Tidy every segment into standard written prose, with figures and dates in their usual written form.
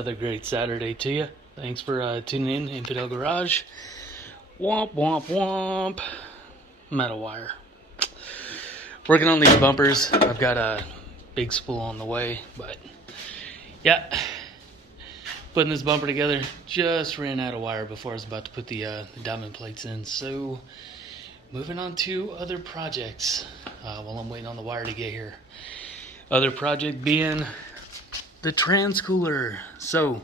Another great Saturday to you. Thanks for tuning in, Infidel Garage. Womp, womp, womp. Metal wire. Working on these bumpers. I've got a big spool on the way, but yeah. Putting this bumper together, just ran out of wire before I was about to put the diamond plates in. So, moving on to other projects while I'm waiting on the wire to get here. Other project being the transcooler. So,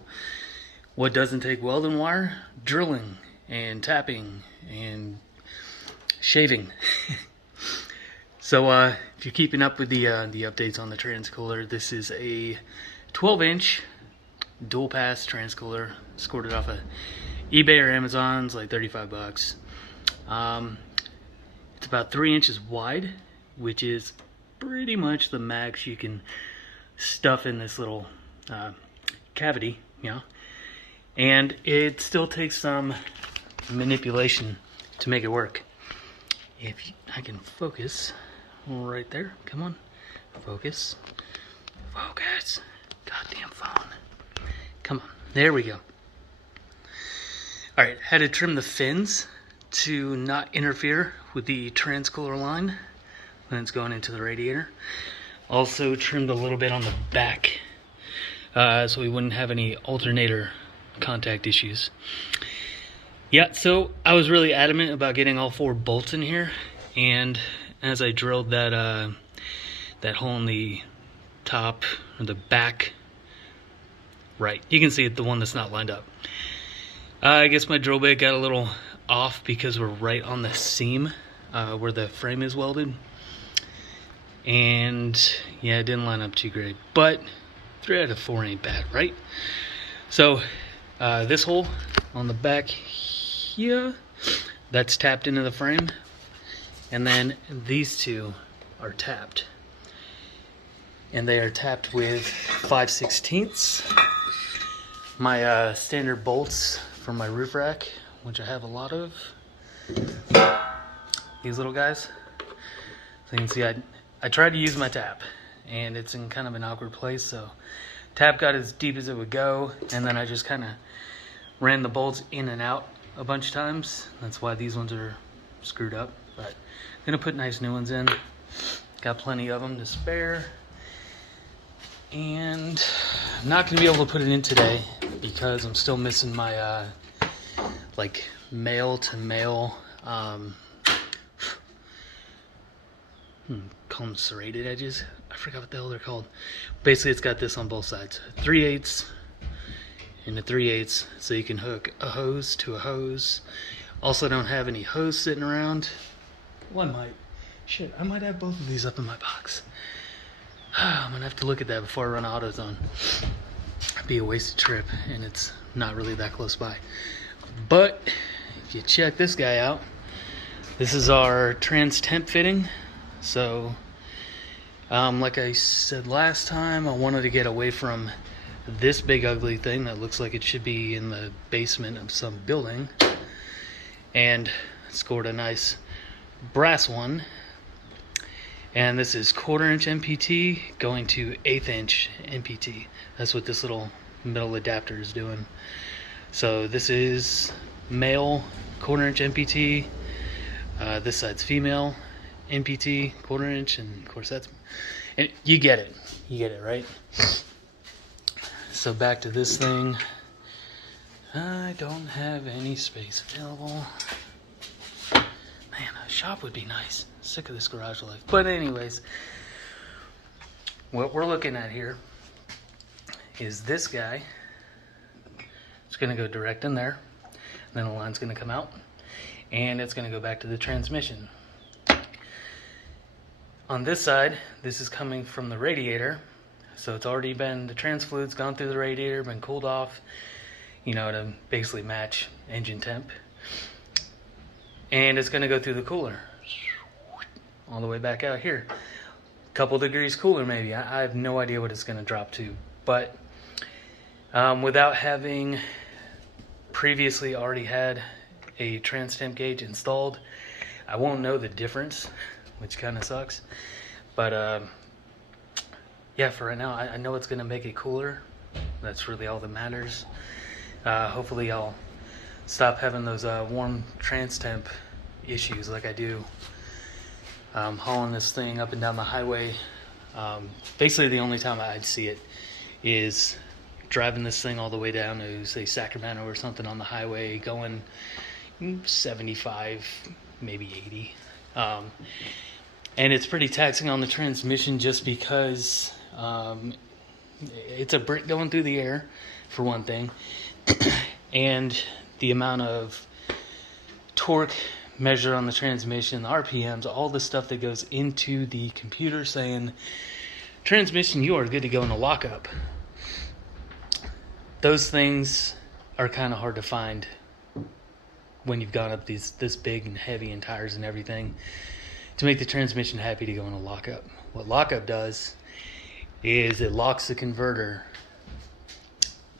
what doesn't take welding wire? Drilling and tapping and shaving. So, if you're keeping up with the updates on the transcooler, this is a 12-inch dual pass transcooler. Scored it off of eBay or Amazon. It's like 35 bucks. It's about 3 inches wide, which is pretty much the max you can stuff in this little cavity, you know. And it still takes some manipulation to make it work. If I can focus right there, come on, focus, focus, goddamn phone, come on, there we go. All right, had to trim the fins to not interfere with the transcooler line when it's going into the radiator. Also trimmed a little bit on the back so we wouldn't have any alternator contact issues. Yeah, so I was really adamant about getting all 4 bolts in here, and as I drilled that that hole in the top or the back, right, you can see it, the one that's not lined up. I guess my drill bit got a little off because we're right on the seam where the frame is welded, and yeah, it didn't line up too great, but 3 out of 4 ain't bad, right? So this hole on the back here, that's tapped into the frame, and then these 2 are tapped, and they are tapped with 5/16. My standard bolts from my roof rack, which I have a lot of, these little guys. So you can see I tried to use my tap, and it's in kind of an awkward place, so tap got as deep as it would go, and then I just kind of ran the bolts in and out a bunch of times. That's why these ones are screwed up, but I'm gonna put nice new ones in. Got plenty of them to spare, and I'm not gonna be able to put it in today because I'm still missing my like male to male call them serrated edges. I forgot what the hell they're called. Basically, it's got this on both sides, 3/8 and a 3/8, so you can hook a hose to a hose. Also, don't have any hose sitting around. Well, I might have both of these up in my box. I'm gonna have to look at that before I run AutoZone. It'd be a wasted trip, and it's not really that close by. But if you check this guy out, this is our trans temp fitting. So, like I said last time, I wanted to get away from this big ugly thing that looks like it should be in the basement of some building, and scored a nice brass one. And this is 1/4 inch MPT going to 1/8 inch MPT. That's what this little middle adapter is doing. So this is male 1/4 inch MPT. This side's female MPT 1/4 inch, and of course that's, and you get it, right? So back to this thing. I don't have any space available. Man, a shop would be nice. Sick of this garage life. But anyways, what we're looking at here is this guy. It's going to go direct in there, and then the line's going to come out, and it's going to go back to the transmission. On this side, this is coming from the radiator, so it's already been, the trans fluid's gone through the radiator, been cooled off, you know, to basically match engine temp, and it's going to go through the cooler all the way back out here. A couple degrees cooler maybe. I have no idea what it's going to drop to, but without having previously already had a trans temp gauge installed, I won't know the difference, which kind of sucks. But yeah, for right now, I know it's going to make it cooler, That's really all that matters. Hopefully I'll stop having those warm trans temp issues like I do. Hauling this thing up and down the highway. Basically the only time I'd see it is driving this thing all the way down to, say, Sacramento or something on the highway, going 75, maybe 80. And it's pretty taxing on the transmission just because it's a brick going through the air, for one thing, and the amount of torque measured on the transmission, the RPMs, all the stuff that goes into the computer saying, transmission, you are good to go in a lockup. Those things are kind of hard to find when you've gone up this big and heavy in tires and everything to make the transmission happy to go in a lockup. What lockup does is it locks the converter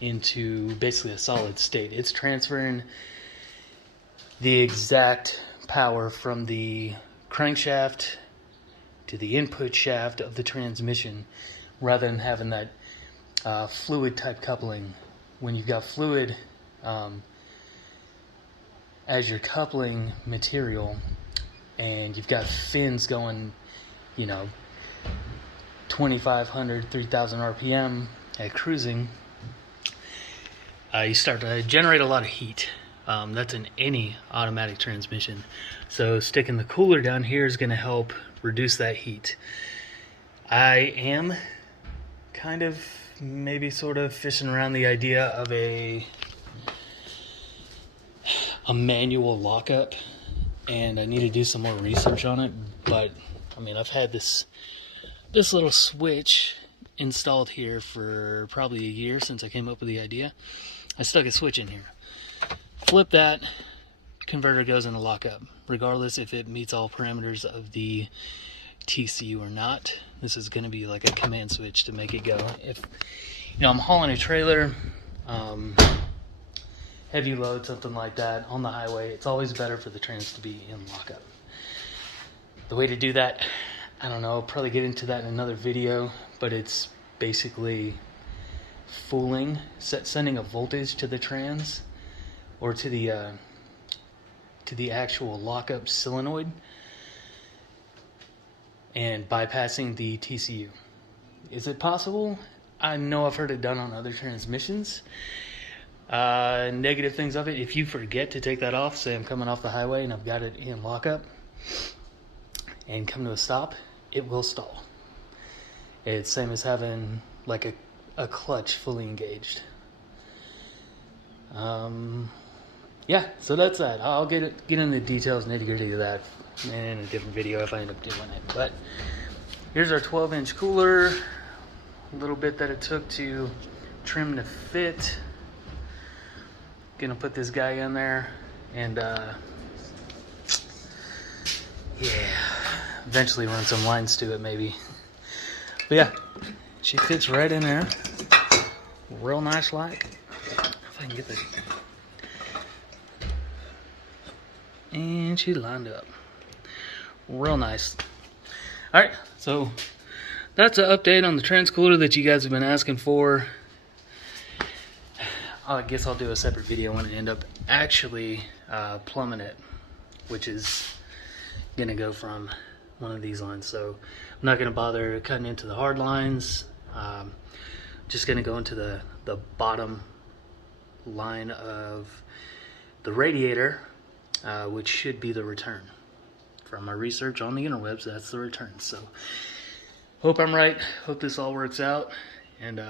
into basically a solid state. It's transferring the exact power from the crankshaft to the input shaft of the transmission, rather than having that fluid type coupling. When you've got fluid as your coupling material, and you've got fins going, 2,500, 3,000 RPM at cruising, you start to generate a lot of heat. That's in any automatic transmission. So sticking the cooler down here is going to help reduce that heat. I am kind of maybe sort of fishing around the idea of a manual lockup, and I need to do some more research on it. But I mean, I've had this little switch installed here for probably a year since I came up with the idea. I stuck a switch in here. Flip that, converter goes into lockup, regardless if it meets all parameters of the TCU or not. This is going to be like a command switch to make it go. If I'm hauling a trailer, heavy load, something like that, on the highway, it's always better for the trans to be in lockup. The way to do that, I don't know, I'll probably get into that in another video, but it's basically sending a voltage to the trans, or to the actual lockup solenoid, and bypassing the TCU. Is it possible? I know I've heard it done on other transmissions. Negative things of it: if you forget to take that off, say I'm coming off the highway and I've got it in lockup and come to a stop, it will stall. It's same as having like a clutch fully engaged. Yeah, so that's that. I'll get into the details, nitty-gritty of that in a different video if I end up doing it. But here's our 12-inch cooler. A little bit that it took to trim to fit. Gonna put this guy in there, and yeah, eventually run some lines to it maybe. But yeah, she fits right in there, real nice like. If I can get this. And she lined up real nice. Alright, so that's an update on the trans cooler that you guys have been asking for. I guess I'll do a separate video when I end up actually plumbing it, which is gonna go from one of these lines. So I'm not gonna bother cutting into the hard lines. Just gonna go into the bottom line of the radiator, which should be the return. From my research on the interwebs, that's the return. So hope I'm right, hope this all works out, and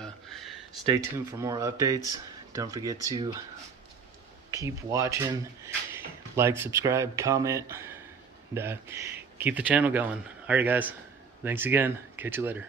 stay tuned for more updates. Don't forget to keep watching, like, subscribe, comment, and keep the channel going. Alright guys, thanks again, catch you later.